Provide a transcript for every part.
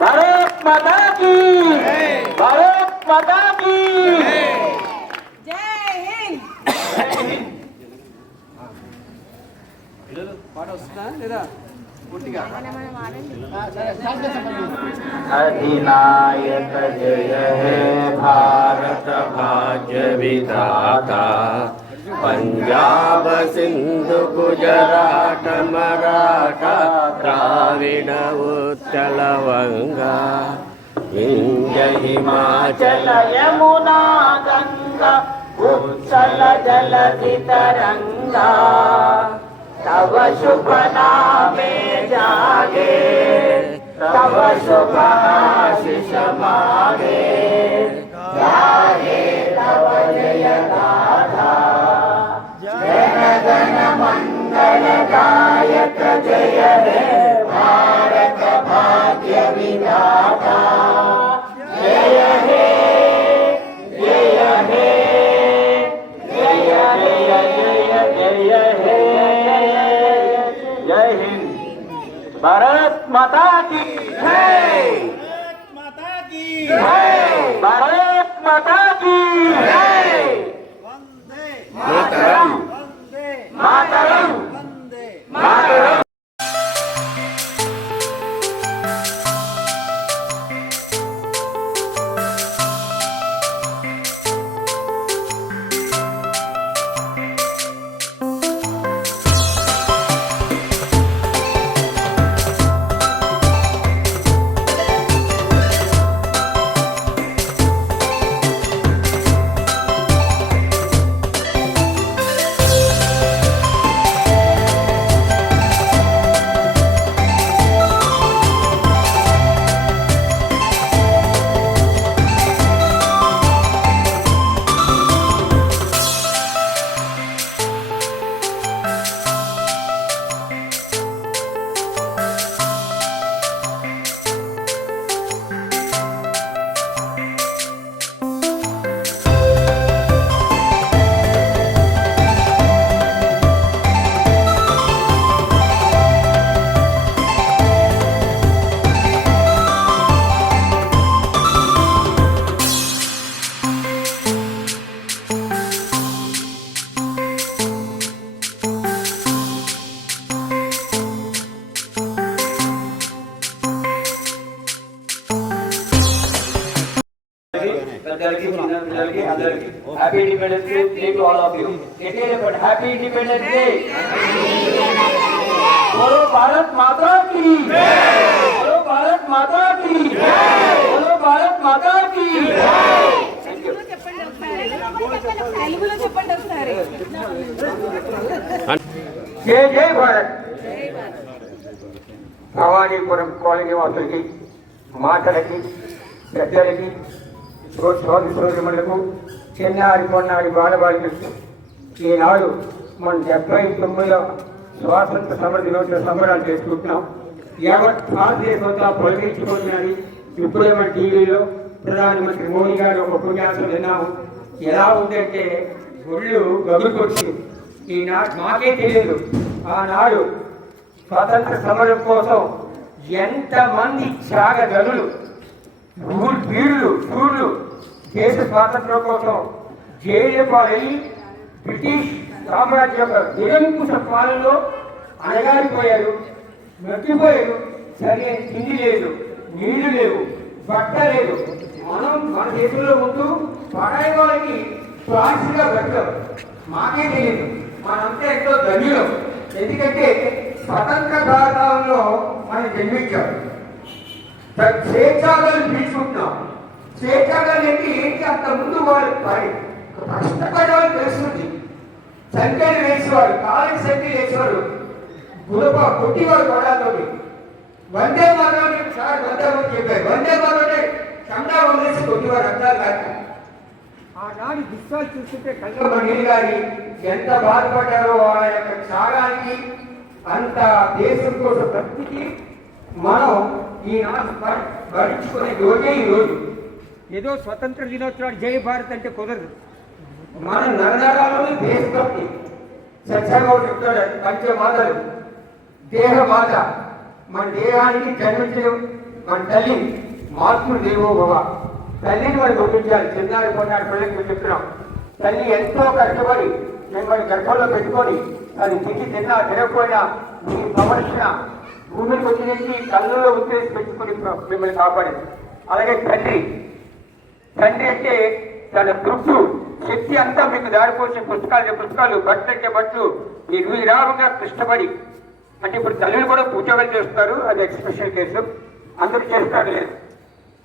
भारत माता की भारत माता की जय हिंद। పాట వస్తుందా లేదా పూర్తిగా? अधिनायक जय हे भारत भाग्य विधाता पंजाब सिंधु गुजरात मराठा द्राविड उत्कल वंगा विंध्य हिमाचल यमुना गंगा उत्कल जलधि तरंगा तव शुभ नामे जागे तव शुभ आशीष मागे गाहे तव जय गाथा जन गण मंगल गायक जय हे भारत भाग्य विधाता जय हे जय हे जय हे जय हे जय हिंद। भारत माता की जय। माता की जय। भारत माता की जय। Vande Mataram Vande Mataram Vande Mataram. Happy Independence Day to all of you. It is but Happy Independence Day. बोलो भारत माता की जय। बोलो भारत माता की जय। बोलो भारत माता की जय। తెలుగులో చెప్పండి ఒకసారి. జై జై భారత్. భవానీపురం కాలనీ వాసులకి మాటలకి పెద్దలకి సోదరి సోదరులకు చిన్నారి కొన్నారి బాలబాలికలకు ఈనాడు మన 79వ స్వాతంత్ర సమర దినోత్సవ సంబరాలు చేసుకుంటున్నాం. యావత్ భారతదేశంతో పొలగించుకుంటున్నది. ఇప్పుడే మన టీవీలో ప్రధానమంత్రి మోడీ గారు ఒక ఉపన్యాసం విన్నాము. ఎలా ఉందంటే ఒళ్ళు గగురుకొచ్చింది. ఈనాడు మాకే తెలియదు ఆనాడు స్వాతంత్ర సమరం కోసం ఎంతమంది త్యాగదనులు వీరులు సూర్యులు దేశ స్వాతంత్రం కోసం జైలు పాలయ్యి బ్రిటిష్ సామ్రాజ్యం యొక్క నిరంకుశ పాలనలో అణగారిపోయారు, మగ్గిపోయారు. సరైన తిండి లేదు, నీళ్లు లేవు, బట్ట లేదు. మనం మన దేశంలో ఉంటూ పరాయి వాళ్ళకి స్వార్థిగా బతకం. మాకే తెలియదు. మనంతా ఎంతో ధన్యులం. ఎందుకంటే స్వతంత్ర భారతంలో మనం జన్మించాం. స్వేచ్ఛాగాలు పీల్చుకుంటున్నాం. స్వేచ్ఛాగాలు ఏంటి అంత ముందు వాళ్ళు కష్టపడే వాళ్ళు తెలుస్తుంది. సంఖ్యలు వేసేవారు, కాళ్ళకి సంఖ్యలు వేసేవారు, కొట్టివారు గొడవతో. వందే మాత్రం సార్ వందే మంది చెప్పారు. వందే మాత్రం చండా వదిలేసి కొట్టివారు అర్థాలు కాదు. ఆనాడు దృశ్యాలు చూస్తుంటే కళ్ళ నీళ్ళు గారి ఎంత బాధపడ్డారో వాళ్ళ యొక్క త్యాగానికి, అంత దేశం కోసం బ్రతికి మనం ఈనాడు భరించుకునే రోజే ఈ రోజు. ఏదో స్వతంత్ర దినోత్సవాలు జై భారత్ అంటే కుదరదు. మన నరనరాలను దేశభక్తి సత్యగౌడు చెప్తాడు. పంచమాతలు దేహమాత, మన దేహానికి జన్మించడం మన తల్లి మాతృ దేవో భవ. తల్లిని మనం గుర్తించాలి. చిన్నాడు కొన్నాడు పిల్లలకి చెప్తున్నాం. తల్లి ఎంతో కష్టపడి మిమ్మల్ని గర్భంలో పెట్టుకొని అది తిండి తిన్నా తినకపోయినా మీ సంరక్షణ భూమికి వచ్చి నుంచి కళ్ళలో ఉద్దేశం పెట్టుకుని మిమ్మల్ని కాపాడింది. అలాగే తండ్రి అంటే తన దుడ్డు శక్తి అంతా మీకు దారిపోసే పుస్తకాలు బట్టలు మీకు విరామంగా కష్టపడి, అంటే ఇప్పుడు తల్లిని కూడా ఉద్యోగాలు చేస్తారు. అది ఎక్స్పెషల్ కేసు, అందరూ చేస్తారు లేదు.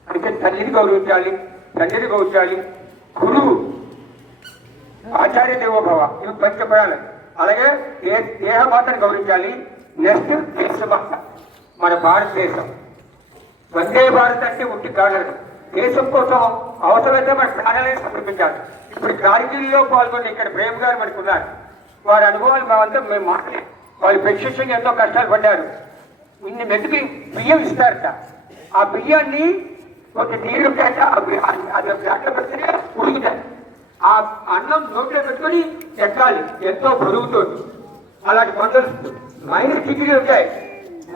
అందుకే తల్లిని గౌరవించాలి, తండ్రిని గౌరవించాలి. గురువు ఆచార్య దేవోభవ, ఇవి పంచపడాలి. అలాగే దేహమాతను గౌరవించాలి. నెక్స్ట్ దేశమాత, మన భారతదేశం. వందే భారత్ అంటే ఉట్టి కాగలదు. దేశం కోసం అవసరమైతే మన ప్రాణాలను సమర్పించాలి. ఇప్పుడు కార్గిల్లో పాల్గొని ఇక్కడ ప్రేమ్ గారు మనకు ఉన్నారు. వారి అనుభవాలు మేమంతా మేము మాట్లాడాలి. వాళ్ళు ప్రత్యక్షంగా ఎంతో కష్టాలు పడ్డారు. ఇన్ని మెట్టుకి బియ్యం ఇస్తారట. ఆ బియ్యాన్ని ఒక నీరు అది అట్లా పెడితేనే ఉడుకుతాయి. ఆ అన్నం నోట్లో పెట్టుకొని ఎక్కాలి, ఎంతో బరువుతో. అలాంటి కొందరు -డిగ్రీలు ఉంటాయి,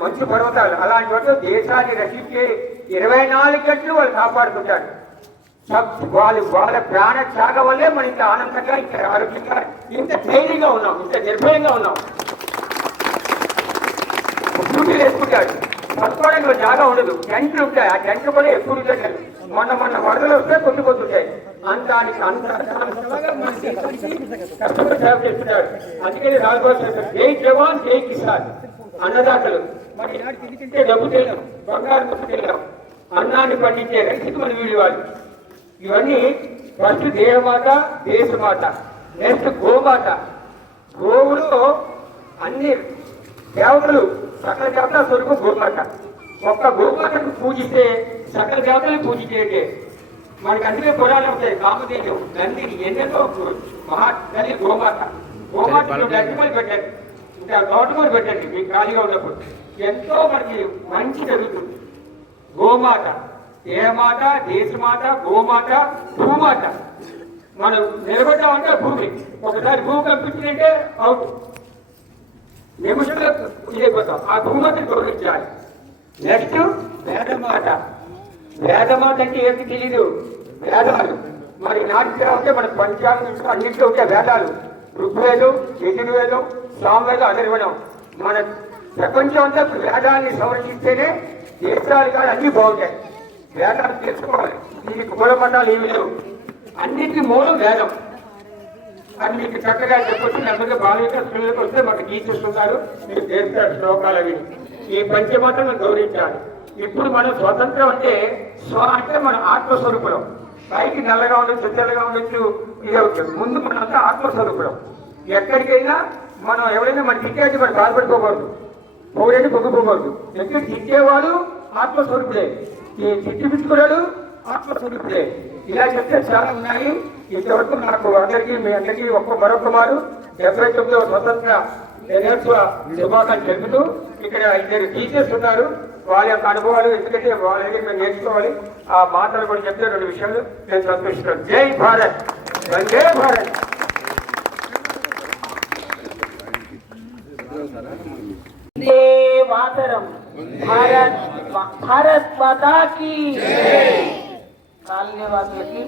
మంచు పర్వతాలు. అలాంటి వాటిలో దేశాన్ని రక్షించే 24 గంటలు వాళ్ళు కాపాడుతుంటారు. వాళ్ళ ప్రాణ త్యాగం వల్లే మనం ఇంత ఆనందంగా, ఇంత ఆరోగ్యంగా, ఇంత ధైర్యంగా ఉన్నాం, ఇంత నిర్భయంగా ఉన్నాం. డ్యూటీలు వేసుకుంటాడు, పట్టుకోవడానికి జాగా ఉండదు, టెంట్లు ఉంటాయి. ఆ టెంట్లు కూడా ఎప్పుడు ఉంటాయి. మొన్న వరదలు వస్తే కొట్టుకొస్తుంటాయి. అంత కష్టపడి సేవ చేస్తున్నాడు. అందుకని రాజభాష జై జవాన్ జై కిసాన్. అన్నదాతలు మరి తింటే డబ్బు తెలియదు, బంగారు ముద్ద తెలియదు, అన్నాన్ని పండించే రైతుకు మనం వీడివాళ్ళు. ఇవన్నీ ఫస్ట్ దేహమాత, దేశమాత, నెక్స్ట్ గోమాత. గోవులో అన్ని దేవతలు, సకల దేవతల స్వరూపం గోమాత. ఒక్క గోమాతకు పూజిస్తే సకల దేవతలు పూజించేటే. మనకి అందుకే పురాణాలు ఉంటాయి. కామదేవం, నందిని, ఎన్నెన్నో తల్లి గోమాత. గోమాత డబ్బులు పెట్టండి, ఇంకా తోటకూర పెట్టండి మీకు ఖాళీగా ఉన్నప్పుడు. ఎంతో మనకి మంచి జరుగుతుంది. గోమాత, దేహమాత, దేశమాత, గోమాత, భూమాత. మనం నిలబడ్డామంటే భూమి, ఒకసారి భూమి కనిపించిందంటే అవుట్, నిమిషంలో ఇదైపోతాం. ఆ భూమాతను గౌరవించాలి. నెక్స్ట్ వేదమాత. వేదమాత అంటే ఏంటి తెలీదు, వేదాలు. మరి నాటికి ఉంటే మన పంచాంగం అన్నింటిలో ఉంటే వేదాలు. ఋగ్వేదం, యజుర్వేదం, సామవేదం, అధర్వణం. మన ప్రపంచం అంతా వేదాన్ని సంరక్షిస్తేనే దేశాలు కానీ అన్ని బాగుంటాయి. వేదాలు తెలుసుకోవాలి. దీనికి మూల మతాలు ఏమి లేవు, అన్నింటికి మూలం వేదం. అది మీకు చక్కగా చెప్పొచ్చు. నెమ్మదిగా బాలవిక పిల్లలకు వస్తే మాకు గీచేస్తున్నారు, మీరు చేస్తారు శ్లోకాలు అవి. ఈ పంచమాతను గౌరవించాలి. ఇప్పుడు మనం స్వతంత్రం అంటే అంటే మన ఆత్మస్వరూపులం. పైకి నల్లగా ఉండొచ్చు, తెల్లగా ఉండొచ్చు, ఇది ముందు మనంతా ఆత్మస్వరూపులం. ఎక్కడికైనా మనం ఎవరైనా మన తిట్టేది మనం బాధపడుకోకూడదు, పౌరేది పొగ్గిపోకూడదు. ఎందుకంటే తిట్టేవాడు ఆత్మస్వరూపుడే, ఈ తిట్టిపించుకున్నాడు ఆత్మస్వరూపుడే. ఇలా చెప్తే చాలా ఉన్నాయి. ఇంతవరకు నాకు అందరికీ మీ అందరికీ మరొక మారు 79వ స్వతంత్ర దినోత్సవ శుభాకాంక్షలు తెలుపుతూ, ఇక్కడ 2 టీచర్స్ ఉన్నారు. వాళ్ళ యొక్క అనుభవాలు, ఎందుకంటే వాళ్ళ దగ్గర మేము నేర్చుకోవాలి. ఆ మాటలు కూడా చెప్తే 2 విషయాలు నేను సంతోషిస్తాను. జై భారత్, వందే భారత్. మాతరం. భారత్ మాతా కీ. కాలనీ వాసులకి,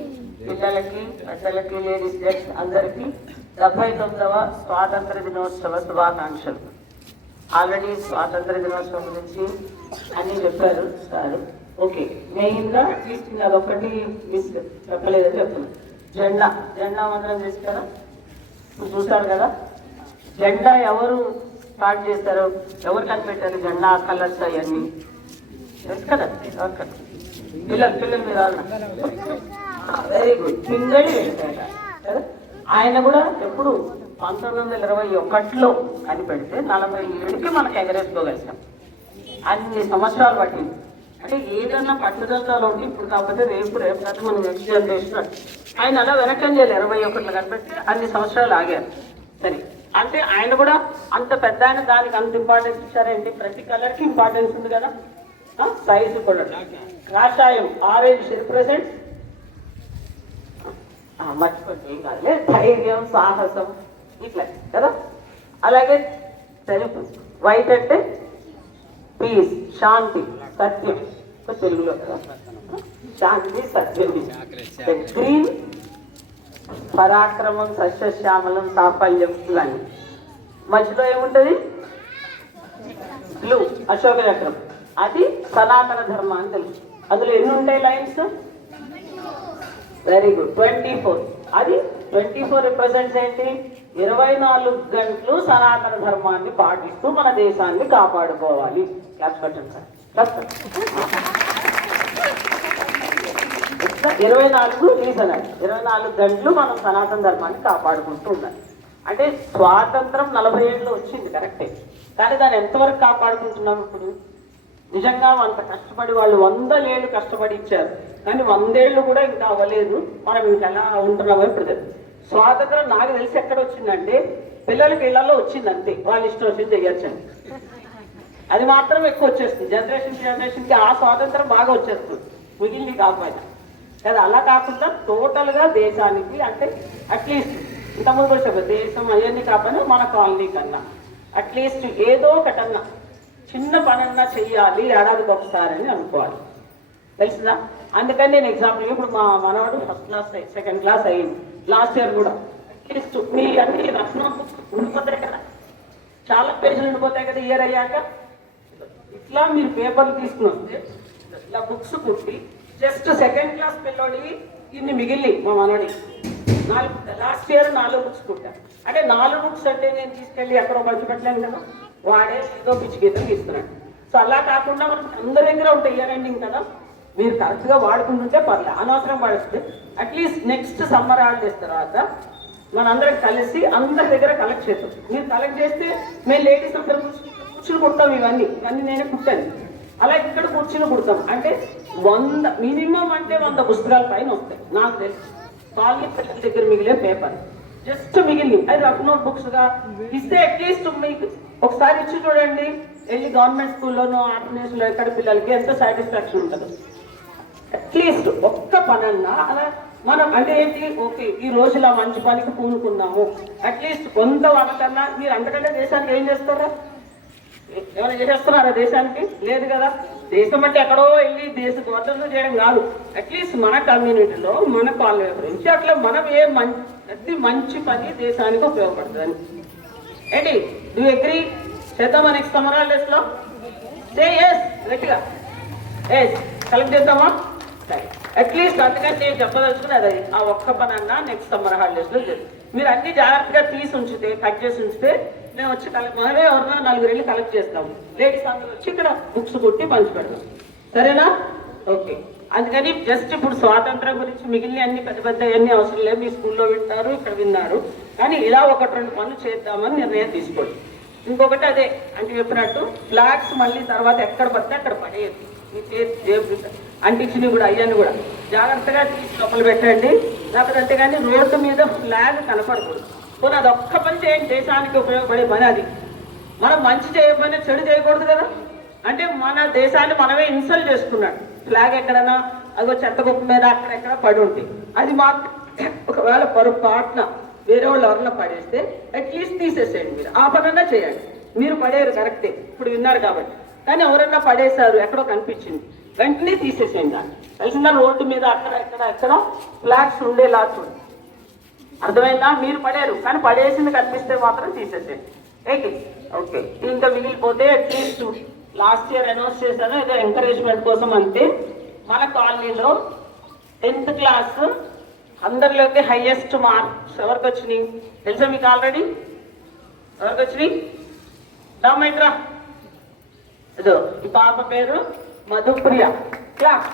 పిల్లలకి, పెద్దలకి, లేడీస్ జెంట్స్ అందరికీ 79వ స్వాతంత్ర దినోత్సవ శుభాకాంక్షలు. ఆల్రెడీ స్వాతంత్ర దినోత్సవం గురించి అన్ని చెప్పారు సార్. ఓకే, మెయిన్గా తీసుకుని అదొకటి మిస్ చెప్పలేదని చెప్తున్నాను. జెండా మంత్రం చేస్తారా చూస్తారు కదా. జెండా ఎవరు స్టార్ట్ చేస్తారు, ఎవరు కనిపెట్టారు జెండా కలర్స్ అవన్నీ తెలుసు కదా. పిల్లలు మీరు వెరీ గుడ్. పింగళి కదా. ఆయన కూడా ఎప్పుడు 1921లో కనిపెడితే 47కి మనకు ఎగరేసుకోగలిగాం. అన్ని సంవత్సరాలు పట్టింది. అంటే ఏదన్నా పట్టుదలతో ఉండి ఇప్పుడు కాకపోతే రేపు కాకపోతే మనం నెక్స్ట్ జనరేషన్. ఆయన అలా వెనకం చేయాలి. 21లో కనిపెడితే అన్ని సంవత్సరాలు ఆగారు. సరే, అంటే ఆయన కూడా అంత పెద్ద ఆయన దానికి అంత ఇంపార్టెన్స్ ఇచ్చారేంటి. ప్రతి కలర్కి ఇంపార్టెన్స్ ఉంది కదా. సైజు కూడా కాషాయం, ఆరెంజ్ రిప్రజెంట్స్ మర్చిపోతే ఏం కాదు, ధైర్యం, సాహసం ఇట్లా కదా. అలాగే తెలుపు, వైట్ అంటే పీస్, శాంతి, సత్యం, తెలుగులో కదా, శాంతి, సత్యం. గ్రీన్ పరాక్రమం, సస్యశ్యామలం, సాఫల్యం, ఇవన్నీ. మధ్యలో ఏముంటది? బ్లూ, అశోక చక్రం, అది సనాతన ధర్మ అని తెలుసు. అందులో ఎన్ని ఉంటాయి లైన్స్? Very good, 24. అది 24 రిప్రజెంట్స్ ఏంటి? 24 గంటలు సనాతన ధర్మాన్ని పాటిస్తూ మన దేశాన్ని కాపాడుకోవాలి. క్లాప్స్ పెట్టండి సార్. 24 రీజన్, 24 గంటలు మనం సనాతన ధర్మాన్ని కాపాడుకుంటూ ఉండాలి. అంటే స్వాతంత్రం 40 ఏళ్ళు వచ్చింది కరెక్టే, కానీ దాన్ని ఎంతవరకు కాపాడుకుంటున్నాం ఇప్పుడు? నిజంగా అంత కష్టపడి వాళ్ళు 100 ఏళ్ళు కష్టపడి ఇచ్చారు, కానీ 100 ఏళ్ళు కూడా ఇంకా అవ్వలేదు. మనం ఇంకా ఎలా ఉంటున్నామో ఇప్పుడు. స్వాతంత్రం నాకు తెలిసి ఎక్కడ వచ్చిందంటే పిల్లలకి ఇళ్లలో వచ్చింది అంతే, వాళ్ళు ఇష్టం వచ్చింది చెయ్యొచ్చండి. అది మాత్రం ఎక్కువ వచ్చేస్తుంది, జనరేషన్కి ఆ స్వాతంత్రం బాగా వచ్చేస్తుంది, మిగిలింది కాకపోయినా కదా. అలా కాకుండా టోటల్గా దేశానికి, అంటే అట్లీస్ట్ ఇంతకుముందు కూడా చెప్పారు, దేశం అవన్నీ కాకపోయినా మన కాలనీ కన్నా అట్లీస్ట్ ఏదో ఒకటన్నా చిన్న పనన్నా చెయ్యాలి ఏడాదికి ఒకసారి అని అనుకోవాలి, తెలిసిందా? అందుకని నేను ఎగ్జాంపుల్, ఇప్పుడు మా మనవాడు ఫస్ట్ క్లాస్, సెకండ్ క్లాస్ అయ్యింది లాస్ట్ ఇయర్ కూడా. అట్లీస్ట్ మీ అన్ని రఫ్ నోట్బుక్స్ ఉండిపోతాయి కదా, చాలా పేజీలు ఉండిపోతాయి కదా ఇయర్ అయ్యాక. ఇట్లా మీరు పేపర్లు తీసుకుని వస్తే ఇట్లా బుక్స్ కుట్టి జస్ట్ సెకండ్ క్లాస్ పిల్లోడివి ఇన్ని మిగిలి మా మనోడి లాస్ట్ ఇయర్ 4 బుక్స్ కుట్టా. అంటే 4 బుక్స్ అంటే నేను తీసుకెళ్ళి ఎక్కడో పంచి పెట్టలేను కదా, వాడే ఏదో పిచ్చి గీతం గీస్తున్నాడు. సో అలా కాకుండా మనం అందరి దగ్గర ఉంటాయి ఇయర్ ఎండింగ్ కదా, మీరు కరెక్ట్గా వాడుకుంటుంటే పర్లేదు, అనవసరం పడిస్తే అట్లీస్ట్ నెక్స్ట్ సమ్మర్ హాలిడేస్ తర్వాత మనందరం కలిసి అందరి దగ్గర కలెక్ట్ చేస్తాం. మీరు కలెక్ట్ చేస్తే మేము లేడీస్ అందరం కూర్చుని కుడతాం, ఇవన్నీ నేనే కుట్టాను. అలా ఇక్కడ కూర్చుని కుడతాం. అంటే 100 మినిమం అంటే 100 పుస్తకాల పైన వస్తాయి నాకు తెలిసి. కాలనీ పిల్లల దగ్గర మిగిలే పేపర్ జస్ట్ మిగిలి అది రఫ్ నోట్ బుక్స్గా ఇస్తే అట్లీస్ట్ మీకు ఒకసారి ఇచ్చి చూడండి, వెళ్ళి గవర్నమెంట్ స్కూల్లోనూ ఆర్ఫనేజ్లో ఎక్కడ పిల్లలకి ఎంత సాటిస్ఫాక్షన్ ఉంటుంది. అట్లీస్ట్ ఒక్క పనన్నా అలా మనం అంటే ఏంటి, ఓకే ఈ రోజు ఇలా మంచి పనికి పూనుకున్నాము, అట్లీస్ట్ కొంత వాళ్ళకన్నా. మీరు అంతకంటే దేశానికి ఏం చేస్తారా? ఏమైనా చేసేస్తున్నారా దేశానికి? లేదు కదా. దేశం అంటే ఎక్కడో వెళ్ళి దేశ గవర్నమెంట్ చేయడం కాదు, అట్లీస్ట్ మన కమ్యూనిటీలో మన కాలనీ గురించి అట్లా మనం ప్రతి మంచి పని దేశానికి ఉపయోగపడుతుంది. ఏంటి, డూ అగ్రీ? చేద్దామా నెక్స్ట్ సమ్మర్ హాలిడేస్ లో? సే ఎస్ గట్టిగా, ఎస్ కలెక్ట్ చేద్దామా? సరే, అట్లీస్ట్ అందుకని నేను చెప్పదలుచుకుని అది ఆ ఒక్క పని అన్నా నెక్స్ట్ సమ్మర్ హాలిడేస్ లో చేద్దాం. మీరు అన్ని జాగ్రత్తగా తీసి ఉంచితే, కట్ చేసి ఉంచితే మేము వచ్చి మనమే ఎవరన్నా 4 వెళ్ళి కలెక్ట్ చేస్తాము. లేడీస్ అందరూ వచ్చి ఇక్కడ బుక్స్ కొట్టి పంచి పెడతాం, సరేనా? ఓకే. అందుకని జస్ట్ ఇప్పుడు స్వాతంత్రం గురించి మిగిలిన అన్ని పెద్ద పెద్ద అన్ని అవసరం లేదు, మీ స్కూల్లో వింటారు, ఇక్కడ విన్నారు, కానీ ఇలా 1-2 పనులు చేద్దామని నిర్ణయం తీసుకోండి. ఇంకొకటి అదే అంటే చెప్పినట్టు ఫ్లాగ్స్ మళ్ళీ తర్వాత ఎక్కడ పడితే అక్కడ పడేయద్దు. మీ చేతి అంటించినవి కూడా అయ్యాన్ని కూడా జాగ్రత్తగా తీసి లోపల పెట్టండి. లేకపోతే కానీ రోడ్డు మీద ఫ్లాగ్ కనపడకూడదు. పోనీ అది ఒక్క పని చేయండి, దేశానికి ఉపయోగపడే పని అది. మనం మంచి చేయకపోయినా చెడు చేయకూడదు కదా. అంటే మన దేశాన్ని మనమే ఇన్సల్ట్ చేసుకున్నాడు. ఫ్లాగ్ ఎక్కడైనా అదో చెత్త కుప్ప మీద అక్కడెక్కడ పడి ఉంటుంది, అది మాకు ఒకవేళ పొరపాటున వేరే వాళ్ళు ఎవరన్నా పడేస్తే అట్లీస్ట్ తీసేసేయండి. మీరు ఆ పనన్నా చేయండి. మీరు పడేరు కరెక్టే, ఇప్పుడు విన్నారు కాబట్టి, కానీ ఎవరన్నా పడేశారు ఎక్కడో కనిపించింది, వెంటనే తీసేసేయండి. దాన్ని తెలిసిందా? రోడ్డు మీద అక్కడ ఎక్కడ ఫ్లాగ్స్ ఉండేలా చూడండి. అర్థమైందా? మీరు పడేరు కానీ పడేసింది కనిపిస్తే మాత్రం తీసేసేయండి. ఓకే. ఇంకా మిగిలిపోతే అట్లీస్ట్ లాస్ట్ ఇయర్ అనౌన్స్ చేశాను ఏదో ఎంకరేజ్మెంట్ కోసం. అంతే, మన కాలనీలో 10th క్లాస్ అందరిలోకి హైయెస్ట్ మార్క్స్ ఎవరికి వచ్చినాయి తెలుసా మీకు? ఆల్రెడీ ఎవరికి వచ్చినాయి? రామైత్రా, ఇదో ఈ పాప పేరు మధుప్రియ. క్లాస్.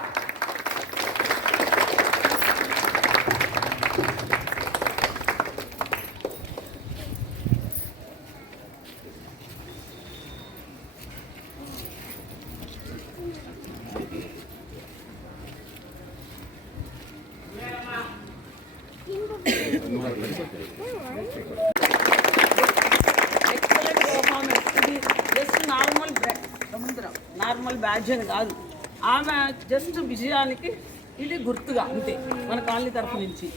నార్మల్ బ్యాడ్జ్ అని కాదు, ఆమె జస్ట్ విజయానికి ఇది గుర్తుగా అంతే మన కాలనీ తరఫు నుంచి.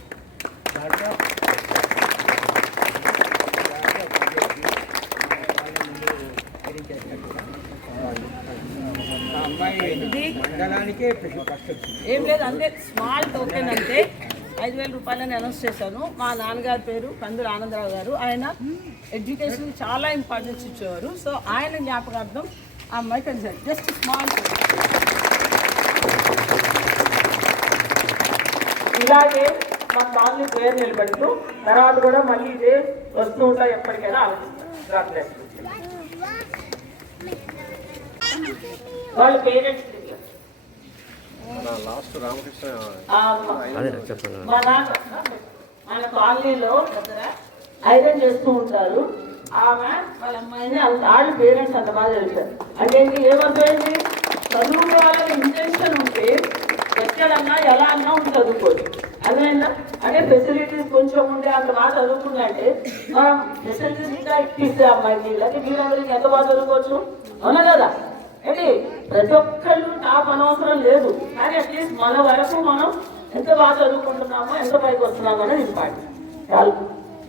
మండలానికే ఫస్ట్ వచ్చింది. ఏం లేదు అంటే స్మాల్ టోకెన్ అంటే 5,000 రూపాయలని అనౌన్స్ చేశాను. మా నాన్నగారి పేరు కందుల ఆనందరావు గారు. ఆయన ఎడ్యుకేషన్ చాలా ఇంపార్టెన్స్ ఇచ్చేవారు. సో ఆయన జ్ఞాపకార్థం ఆ అమ్మాయి కలిసారు. జస్ట్ స్మాల్ ఇలాగే మా కాలనీ పేరు నిలబెడుతూ తర్వాత కూడా మళ్ళీ ఇదే వస్తూ ఉంటాయి. ఎప్పటికైనా ఆలోచిస్తాం. వాళ్ళ పేరెంట్స్ మన కాలనీలో ఐరన్ చేస్తూ ఉంటారు. ఆమె వాళ్ళ అమ్మాయిని వాళ్ళ పేరెంట్స్ అంత బాగా తెలుస్తారు. అంటే ఏమర్థమైంది, చదువుకోవాలని ఇంటెన్షన్ ఉంటే ఎక్కడన్నా ఎలా అన్నా ఉంటే చదువుకోవచ్చు. అదేనా అంటే ఫెసిలిటీస్ కొంచెం ఉంటే అంత బాగా చదువుకుందంటే మనం ఫెసిలిటీస్ ఇంకా ఇప్పిస్తే అమ్మాయికి లేకపోతే మీరందరికి ఎంత బాగా చదువుకోవచ్చు. అవునా కదా? ఏంటి ప్రతి ఒక్కళ్ళు టాప్ అనవసరం లేదు, కానీ అట్లీస్ట్ మన వరకు మనం ఎంత బాగా చదువుకుంటున్నామో ఎంత పైకి వస్తున్నామో అనేది ఇంపార్టెంట్. చాలు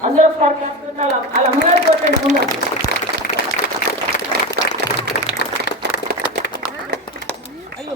అందరూ వాళ్ళ అమ్మగారి కొట్టండి ముందు. అయ్యో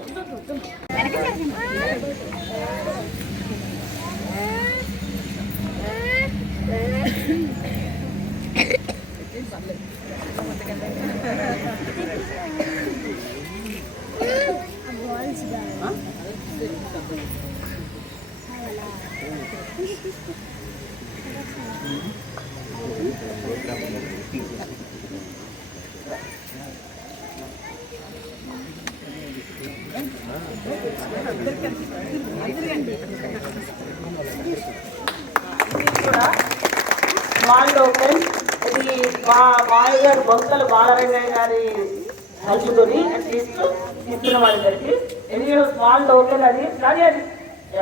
స్మాల్ టోకెన్ ఇది మా మాయ గారు బొంతల బాలరంగయ్య గారి హెల్ప్తోని ఇస్తున్న వాళ్ళకి ఎన్ని స్మాల్ టోకెన్ అది. కానీ అది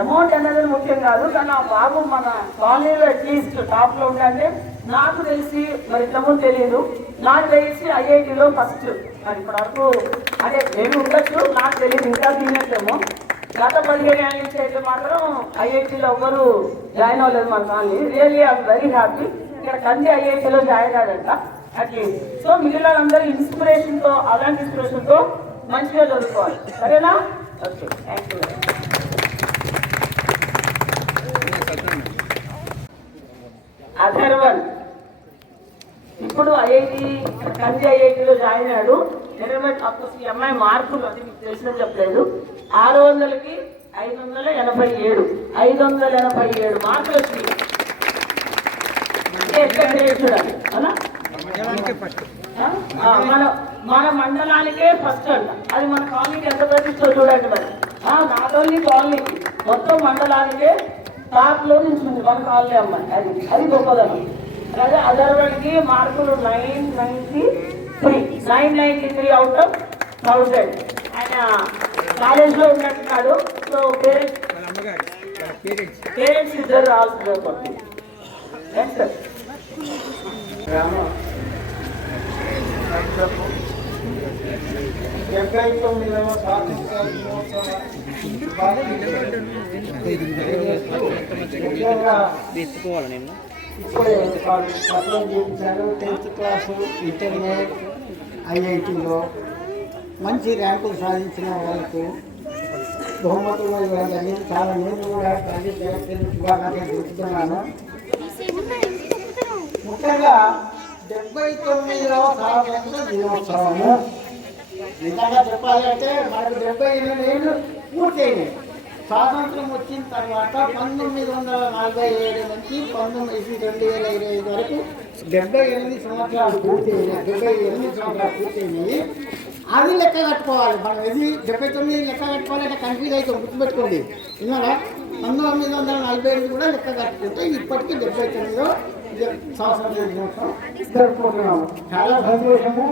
అమౌంట్ అనేది ముఖ్యం కాదు, కానీ ఆ బాబు మన కాలనీలో అట్లీస్ట్ టాప్ లో ఉండాలంటే నాకు తెలిసి మరి ఇంతకుముందు తెలియదు, నాకు తెలిసి ఐఐటీలో ఫస్ట్. మరి ఇప్పటి వరకు అదే నేను ఉండొచ్చు, నాకు తెలియదు ఇంకా తినేసేమో. గత 15 ఏళ్ళ నుంచి అయితే మాత్రం ఐఐటీలో ఎవ్వరు జాయిన్ అవ్వలేదు మన colony. Really I'm very happy. ఇక్కడ కంది ఐఐటీలో జాయిన్ అయ్యాడంట అట్లీస్ట్. సో మిగిలిన అందరూ ఇన్స్పిరేషన్తో అలాంటి ఇన్స్పిరేషన్తో మంచిగా చదువుకోవాలి. సరేనా? Okay, thank you. అథర్వన్ ఇప్పుడు ఐఐటి కంది ఐఐటీలో జాయిన్ అయ్యాడు. అప్పుడు ఈ అమ్మాయి మార్కులు అది మీకు తెలిసిన చెప్పలేదు. 600కి 587 587 మార్కులు వచ్చినాయి. ఎక్కడ చూడాలి అలా మన మండలానికే ఫస్ట్ అంట. అది మన కాలనీకి ఎంత ప్రతిష్టో చూడండి. మరి నాట్ ఓన్లీ కాలనీకి మొత్తం మండలానికే టాప్ లో నుంచి మన కాలనీ అమ్మాయి. అది గొప్పదనం. అలాగే అదర్వన్కి మార్కులు 993 అవుట్ ఆఫ్ 1000. ఆయన కాలేజ్ లో ఉన్నట్టున్నాడు. సో పేరెంట్స్ ఇద్దరు రావాల్సిందే. తీసుకోవాలి నేను ఇప్పుడే అప్లై చేయించారు. 10th క్లాసు ఇంటర్మీడియట్ ఐఐటీలో మంచి ర్యాంకులు సాధించిన వాళ్ళకు బహుమతులు ఇవ్వడం జరిగింది. చాలా నేను కూడా శుభాకాంక్షలు తెలుపుతున్నాను. ముఖ్యంగా 79వ స్వాతంత్ర దినోత్సవము నిజంగా చెప్పాలి అంటే మనకు 78 ఏళ్ళు పూర్తయినాయి. స్వాతంత్రం వచ్చిన తర్వాత 1947 నుంచి 2025 వరకు 78 సంవత్సరాలు పూర్తయినాయి. 78 సంవత్సరాలు పూర్తయినాయి. అది లెక్క కట్టుకోవాలి. మనం ఇది 79 లెక్క కట్టుకోవాలంటే కన్ఫ్యూజ్ అయితే గుర్తుపెట్టుకోండి. ఇవాళ 1948 కూడా లెక్క కట్టుకుంటే ఇప్పటికీ 79వ స్వాతంత్ర దినోత్సవం జరుపుకుంటున్నాము. చాలా సంతోషము.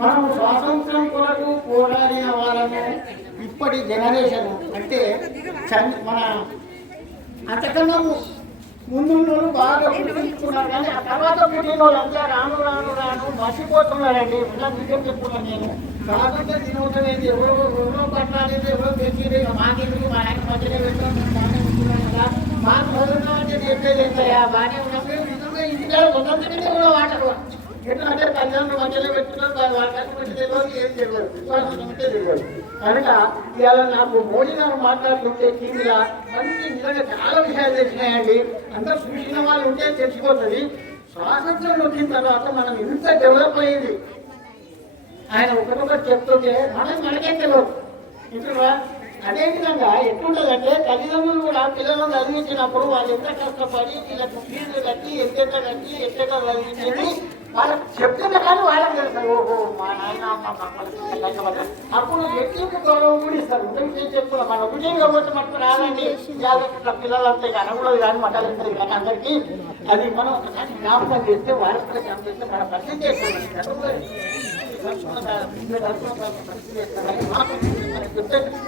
మనం స్వాతంత్రం కొరకు పోరాడిన వాళ్ళము ఇప్పటి జనరేషన్ అంటే మన అంతకన్నా ముందు బాగా గుర్తించుకున్నారు, కానీ ఆ తర్వాత పుట్టిన వాళ్ళంతా రాను రాను రాను మర్చిపోతున్నారండి. నిజం చెప్తున్నాను నేను. స్వాతంత్ర దినోత్సవం ఏంటి, ఎవరో పట్టాలి, ఎవరో తెచ్చింది, మాకెందుకు మా ఆయన మధ్యలో పెట్టాను మాకు చదువుతా అంటే చెప్పేది ఏంటయ్యా బాగానే ఉన్నప్పుడు నిజంగా ఇంటికాడ కొంతమంది కూడా వాటరు ఎట్లంటే తల్లిదండ్రులు మధ్యలో పెట్టుకున్నారు వాళ్ళకి మంచి తెలియదు ఏం తెలియదు విశ్వాసంటే తెలియదు కనుక ఇవాళ నాకు మోడీ గారు మాట్లాడుతుంటే టీవీలో మంచి నిజంగా చాలా విషయాలు తెలిసినాయండి అందరూ చూసిన వాళ్ళు ఉంటే తెలిసిపోతుంది స్వాతంత్రం వచ్చిన తర్వాత మనం ఇంత డెవలప్ అయ్యింది ఆయన ఒకటొకటి చెప్తుంటే మనకే తెలియదు ఇప్పుడు అదేవిధంగా ఎట్లుంటుందంటే తల్లిదండ్రులు కూడా పిల్లలను చదివించినప్పుడు వాళ్ళు ఎంత కష్టపడి వీళ్ళకి ఫీజులు కట్టి ఎంత కట్టి ఎట్లా చదివించింది వాళ్ళకి చెప్తున్నా కానీ వాళ్ళకి తెలుస్తారు ఓహో మా నాయన కష్టపడ్డారు అప్పుడు వ్యక్తికి గౌరవం కూడా ఇస్తారు ఒక విషయం చెప్తున్నా మన విజయం కాబట్టి మనకు రాదండి ఇట్లా పిల్లలంతా అనకూడదు కానీ మటాలంటారు కానీ అందరికీ అది మనం ఒకసారి జ్ఞాపకం చేస్తే వారసులు జ్ఞాపకం చేస్తే మన పరిస్థితి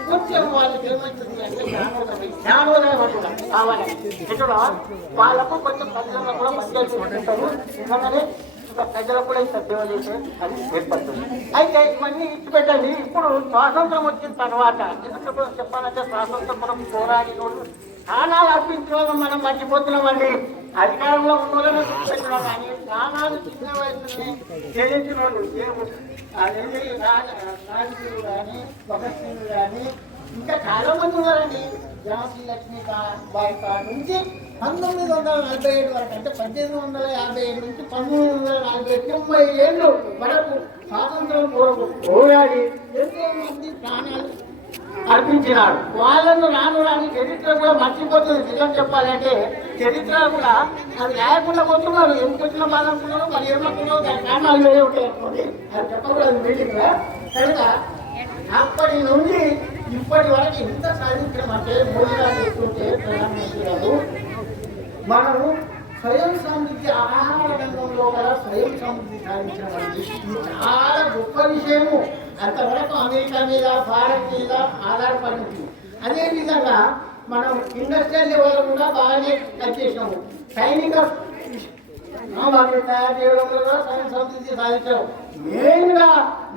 కొంచెం వాళ్ళకి ఏమవుతుంది అంటే జ్ఞానోదయం కావాలి ఇక్కడ వాళ్ళకు కొంచెం ప్రజలను కూడా పనిచేసుకుంటారు ఎందుకంటే ప్రజలకు కూడా సేవ చేసే అది ఏర్పడుతుంది అయితే ఇవన్నీ ఇచ్చిపెట్టండి ఇప్పుడు స్వాతంత్రం వచ్చిన తర్వాత ఎందుకు చెప్పాలంటే స్వాతంత్రం మనం పోరాడిన వాళ్ళు ప్రాణాలు అర్పించిన వాళ్ళు మనం మర్చిపోతున్నామండి అధికారంలో ఉన్న వాళ్ళని చూపెట్టినాం కానీ ప్రాణాలు చిన్న వయసుని చెల్లించిన వాళ్ళు అదేంటి నాయకులు కానీ భగత్ సింగ్ కానీ ఇంకా చాలా మంది ఉన్నారండి ఝాన్సీ లక్ష్మీబాయి నుంచి 1947 వరకు అంటే 1857 నుంచి 1947 ఏళ్ళు వరకు స్వాతంత్రం కొరకు పోరాడి ఎంతో మంది ప్రాణాలు అర్పించినాడు వాళ్ళను రాను చరిత్ర కూడా మర్చిపోతుంది నిజం చెప్పాలంటే చరిత్ర కూడా అది లేకుండా పోతున్నారు ఎందుకు వచ్చిన బాధ అనుకున్నారు మరి ఏమనుకున్నారు దాని కారణాలు వేరే ఉంటాయి అనుకోండి అది చెప్పకూడదు మీటింగ్ కనుక అప్పటి నుండి ఇప్పటి వరకు ఎంత సాధించమంటే మోదీ గారు చెప్తుంటే ప్రధానమంత్రి గారు మనము స్వయం సమృద్ధి ఆహార రంగంలో కూడా స్వయం సమృద్ధి సాధించడం ఇది చాలా గొప్ప విషయము అంతవరకు అమెరికా మీద భారత్ మీద ఆధారపడింది అదేవిధంగా మనం ఇండస్ట్రియల్ లెవెల్ కూడా బాగానే వచ్చేసాము సైనిక వాళ్ళు తయారు చేయడంలో కూడా స్వయం సమృద్ధి సాధించాము మెయిన్గా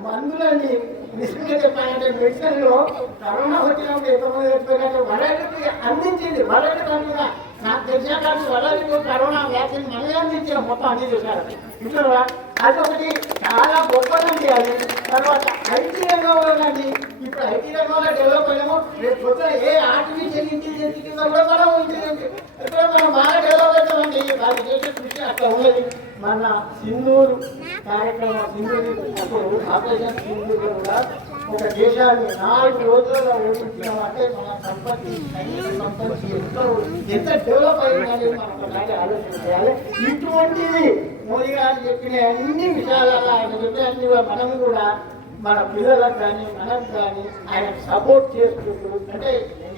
మందులని నిజంగా చెప్పాలంటే మెడిసిన్లో కరోనా వచ్చినప్పుడు ఎంతమంది చచ్చిపోయినట్టు వరల్డ్కి అందించింది వరల్డ్ కంటుగా నాకు తెలిసిన కానీ వరల్డ్కు కరోనా వ్యాక్సిన్ మనమే అందించిన మొత్తం అన్ని చేశారు ఇట్లా అదొకటి చాలా గొప్పదండి అది తర్వాత ఐటీ రంగంలో అండి ఇప్పుడు ఐటీ రంగంలో డెవలప్ అయ్యాము రేపు కొత్త ఏ ఆర్టిఫిషియల్ ఇంటెలిజెన్స్ కింద కూడా మనం ఇక్కడ మనం బాగా డెవలప్ అవుతామండి వాళ్ళు చేసే కృషి అట్లా ఉన్నది మన సింధూరు కార్యక్రమం సింధూరు అప్పుడు ఆపరేషన్ సింధూరు కూడా ఒక దేశాన్ని 4 రోజుల్లో ఓడించామంటే మన సంపత్తి సైనిక సంపత్తి ఎంత డెవలప్ అయిందని మనం ఒకసారి ఆలోచన చేయాలి ఇటువంటిది మోదీ గారు చెప్పిన అన్ని విషయాలలో ఆయన చెప్పిన మనం కూడా మన పిల్లలకు కానీ మనకు కానీ ఆయన సపోర్ట్ చేసుకుంటూ అంటే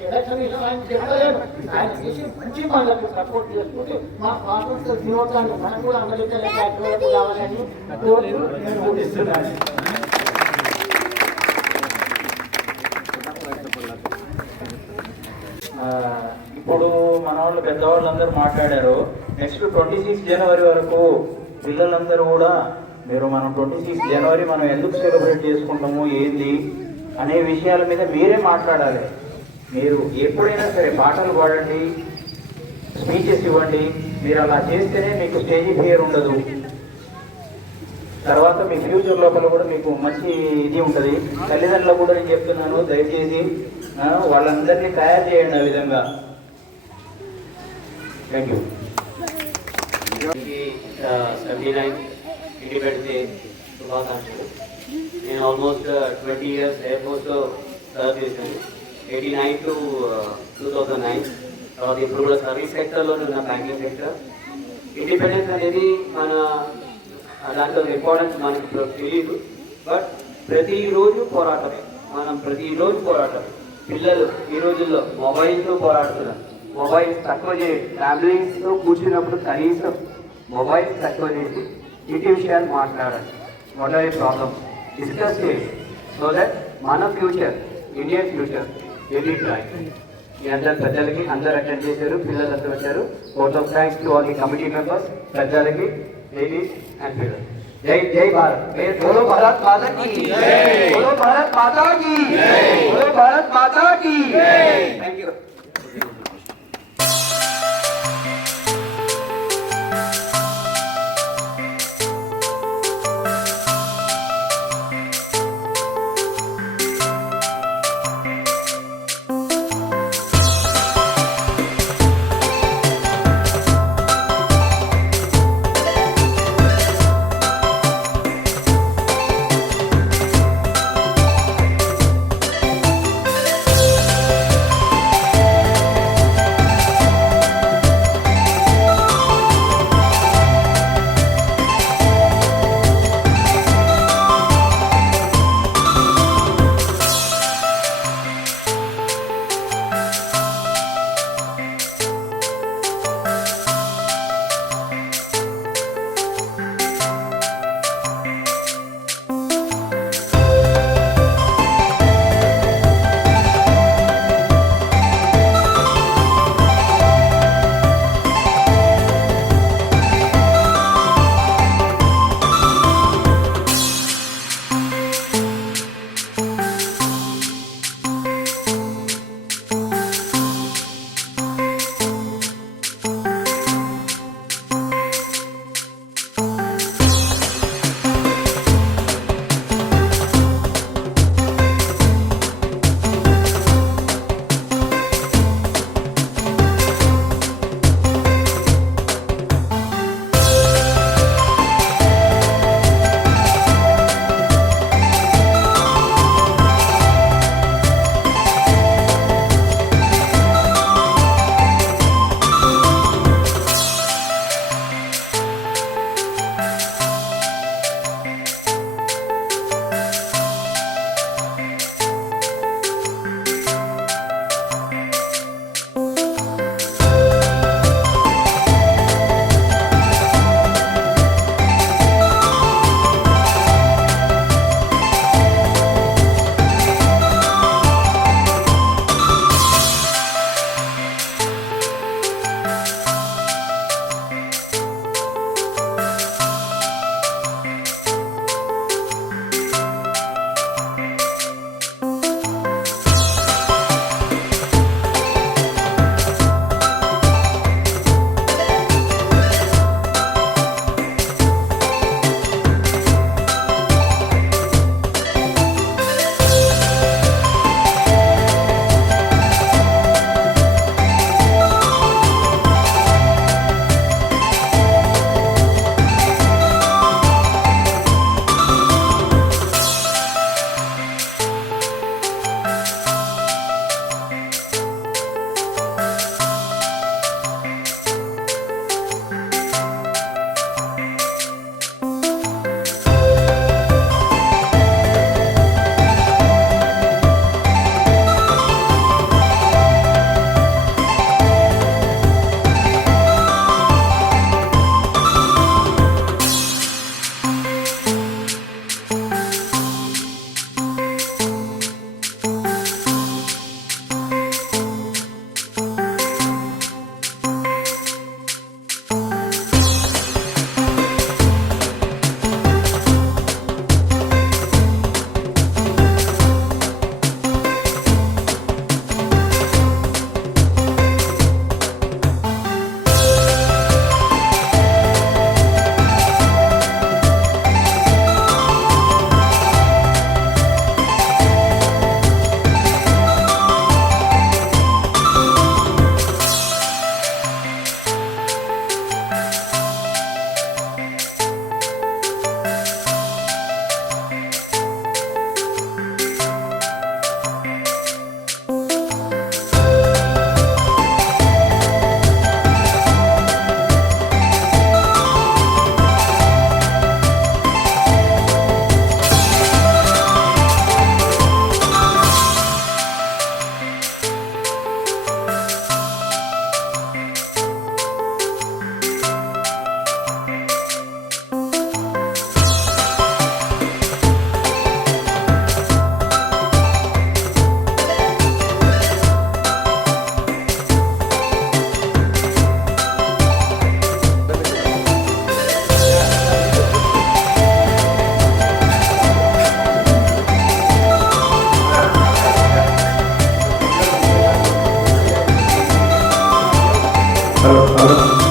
ఎలక్షన్ విషయం ఆయన చెప్పలేదు ఆయన చేసి మంచి మనకు సపోర్ట్ చేసుకుంటూ మా స్వాతంత్ర దినోత్సవాన్ని మనం కూడా అమెరికా కావాలని కోరుతూ నేను ఓటిస్తున్నాను. ఇప్పుడు మన వాళ్ళు పెద్దవాళ్ళందరూ మాట్లాడారు. నెక్స్ట్ 26 జనవరి వరకు పిల్లలందరూ కూడా మీరు మనం 26 జనవరి మనం ఎందుకు సెలబ్రేట్ చేసుకుంటాము ఏంది అనే విషయాల మీద మీరే మాట్లాడాలి. మీరు ఎప్పుడైనా సరే పాటలు పాడండి, స్పీచెస్ ఇవ్వండి. మీరు అలా చేస్తేనే మీకు స్టేజ్ ఫియర్ ఉండదు. తర్వాత మీ ఫ్యూచర్ లోపల కూడా మీకు మంచి ఇది ఉంటుంది. తల్లిదండ్రులకు కూడా నేను చెప్తున్నాను, దయచేసి వాళ్ళందరినీ తయారు చేయండి ఆ విధంగా. Thank you. 79 ఇండిపెండెన్స్ డే శుభాకాంక్షలు. నేను ఆల్మోస్ట్ 20 years ఎయిర్ ఫోర్స్లో సర్వ్ చేశాను. 89 to 2009. తర్వాత ఇప్పుడు కూడా సర్వీస్ సెక్టర్లోనే ఉన్న బ్యాంకింగ్ సెక్టర్. ఇండిపెండెన్స్ అనేది మన దాంట్లో ఇంపార్టెన్స్ మనకి తెలియదు, బట్ ప్రతిరోజు పోరాటమే. మనం ప్రతిరోజు పోరాటమే. పిల్లలు ఈ రోజుల్లో మొబైల్తో పోరాడుతున్నారు. మొబైల్స్ తక్కువ చేయండి. ఫ్యామిలీస్తో కూర్చున్నప్పుడు కనీసం మొబైల్స్ తక్కువ చేసి ఇంటి విషయాలు మాట్లాడాలి. What are the problem discuss చేయండి. సో దట్ మన future, Indian future will be bright. మీ అందరు పెద్దలకి అందరు అటెండ్ చేశారు, పిల్లలందరూ వచ్చారు. Vote of thanks to all the committee members, పెద్దలకి, లేడీస్ అండ్ పిల్లలు. జై జై భారత్. बोलो भारत माता की जय, बोलो भारत माता की जय, बोलो भारत माता की जय. Thank you. Hello hello